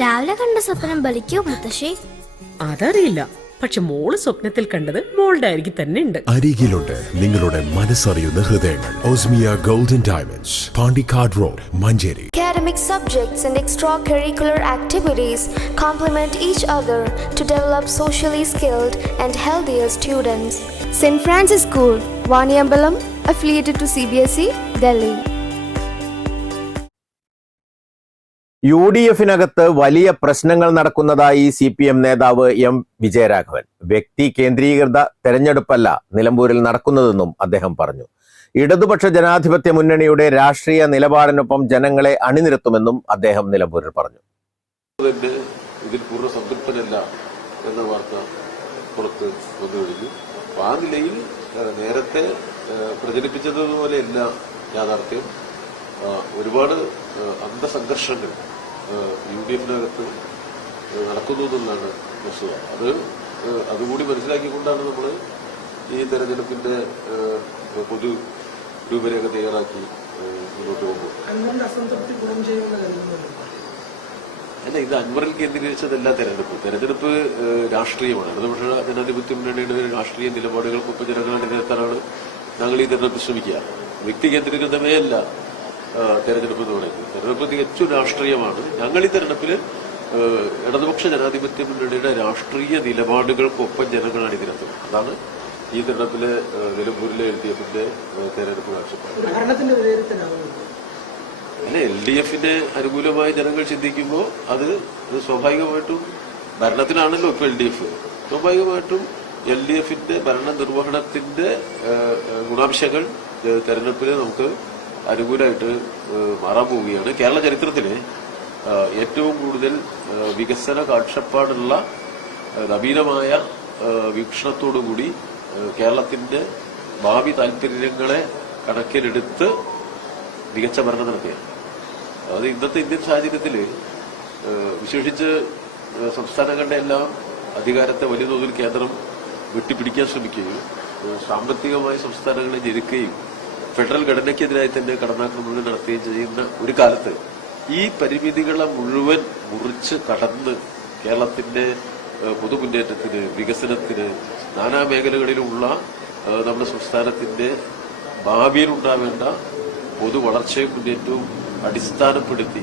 രാവിലെ കണ്ട സ്വപ്നം ബലിക്കോ മുത്തശ്ശി അതറിയില്ല പക്ഷെ മോൾ സ്വപ്നത്തിൽ കണ്ടത് മോളുടെ അരികിൽ തന്നെ ഉണ്ട് അരികിലുണ്ട് നിങ്ങളുടെ മനസ്സറിയുന്ന ഹൃദയങ്ങൾ Osmia golden diamonds Pandikkad road Manjeri Academic subjects and extracurricular activities complement each other to develop socially skilled and healthier students. St. Francis School, Vaniambalam, affiliated to CBSE, E, Delhi. U D എഫിനകത്ത് വലിയ പ്രശ്നങ്ങൾ നടക്കുന്നതായി C P M നേതാവ് M Vijayaraghavan. വ്യക്തി കേന്ദ്രീകൃത തെരഞ്ഞെടുപ്പല്ല നിലമ്പൂരിൽ നടക്കുന്നതെന്നും അദ്ദേഹം പറഞ്ഞു. ഇടതുപക്ഷ ജനാധിപത്യ മുന്നണിയുടെ രാഷ്ട്രീയ നിലപാടിനൊപ്പം ജനങ്ങളെ അണിനിരത്തുമെന്നും അദ്ദേഹം നിലമ്പൂരിൽ പറഞ്ഞു. ഇതിൽ പൂർണ എന്ന വാർത്ത പുറത്ത് വന്നു കഴിഞ്ഞു. ആ നിലയിൽ നേരത്തെ പ്രചരിപ്പിച്ചതുപോലെയല്ല യാഥാർത്ഥ്യം ഒരുപാട് അന്ധസംഘർഷങ്ങൾ അന്തസംഘർഷങ്ങൾ യു ഡി എഫിനകത്ത് നടക്കുന്നു എന്നുള്ളതാണ് വസ്തുത അത് അതുകൂടി മനസ്സിലാക്കിക്കൊണ്ടാണ് നമ്മൾ ഈ തെരഞ്ഞെടുപ്പിന്റെ പൊതു രൂപരേഖ തയ്യാറാക്കി മുന്നോട്ട് പോകുമ്പോൾ അല്ല ഇത് അൻവറിൽ കേന്ദ്രീകരിച്ചതല്ല തെരഞ്ഞെടുപ്പ്. തെരഞ്ഞെടുപ്പ് രാഷ്ട്രീയമാണ്. ഇടതുപക്ഷ ജനാധിപത്യ മുന്നണിയുടെ ഒരു രാഷ്ട്രീയ നിലപാടുകൾക്കൊപ്പം ജനങ്ങളെ നിരത്താനാണ് ഞങ്ങൾ ഈ തെരഞ്ഞെടുപ്പ് ശ്രമിക്കുക. വ്യക്തി കേന്ദ്രീകൃതമേ അല്ല. തെരഞ്ഞെടുപ്പ് എന്ന് പറയുന്നത്. തെരഞ്ഞെടുപ്പ് തികച്ചും രാഷ്ട്രീയമാണ്. ഞങ്ങൾ ഈ തെരഞ്ഞെടുപ്പിൽ ഇടതുപക്ഷ ജനാധിപത്യ മുന്നണിയുടെ രാഷ്ട്രീയ നിലപാടുകൾക്കൊപ്പം ജനങ്ങളാണ് ഇതിനകത്ത്. അതാണ് ഈ തെരഞ്ഞെടുപ്പിലെ നിലമ്പൂരിലെ എൽ ഡി എഫിന്റെ തെരഞ്ഞെടുപ്പ് കാഴ്ചപ്പാട്. അല്ല എൽ ഡി എഫിന് അനുകൂലമായി ജനങ്ങൾ ചിന്തിക്കുമ്പോൾ അത് സ്വാഭാവികമായിട്ടും ഭരണത്തിലാണല്ലോ ഇപ്പൊ എൽ ഡി എഫ്. സ്വാഭാവികമായിട്ടും എൽ ഡി എഫിന്റെ ഭരണ നിർവഹണത്തിന്റെ ഗുണാംശങ്ങൾ തെരഞ്ഞെടുപ്പിൽ നമുക്ക് അനുകൂലമായിട്ട് മാറാൻ പോവുകയാണ്. കേരള ചരിത്രത്തിൽ ഏറ്റവും കൂടുതൽ വികസന കാഴ്ചപ്പാടുള്ള നവീനമായ വീക്ഷണത്തോടുകൂടി കേരളത്തിന്റെ ഭാവി താല്പര്യങ്ങളെ കണക്കിലെടുത്ത് മികച്ച ഭരണം നടത്തുകയാണ് അതായത് ഇന്നത്തെ ഇന്ത്യൻ സാഹചര്യത്തിൽ വിശേഷിച്ച് സംസ്ഥാനങ്ങളുടെ എല്ലാം അധികാരത്തെ വലിയ തോതിൽ കേന്ദ്രം വെട്ടിപ്പിടിക്കാൻ ശ്രമിക്കുകയും സാമ്പത്തികമായി സംസ്ഥാനങ്ങളെ ഞെരുക്കുകയും ഫെഡറൽ ഘടനയ്ക്കെതിരായി തന്നെ കടന്നാക്രമണങ്ങൾ നടത്തുകയും ചെയ്യുന്ന ഒരു കാലത്ത് ഈ പരിമിതികളെ മുഴുവൻ മുറിച്ച് കടന്ന് കേരളത്തിന്റെ പൊതുമുന്നേറ്റത്തിന് വികസനത്തിന് നാനാ മേഖലകളിലുമുള്ള നമ്മുടെ സംസ്ഥാനത്തിന്റെ ഭാവിയിലുണ്ടാവേണ്ട പൊതു വളർച്ചയും മുന്നേറ്റവും അടിസ്ഥാനപ്പെടുത്തി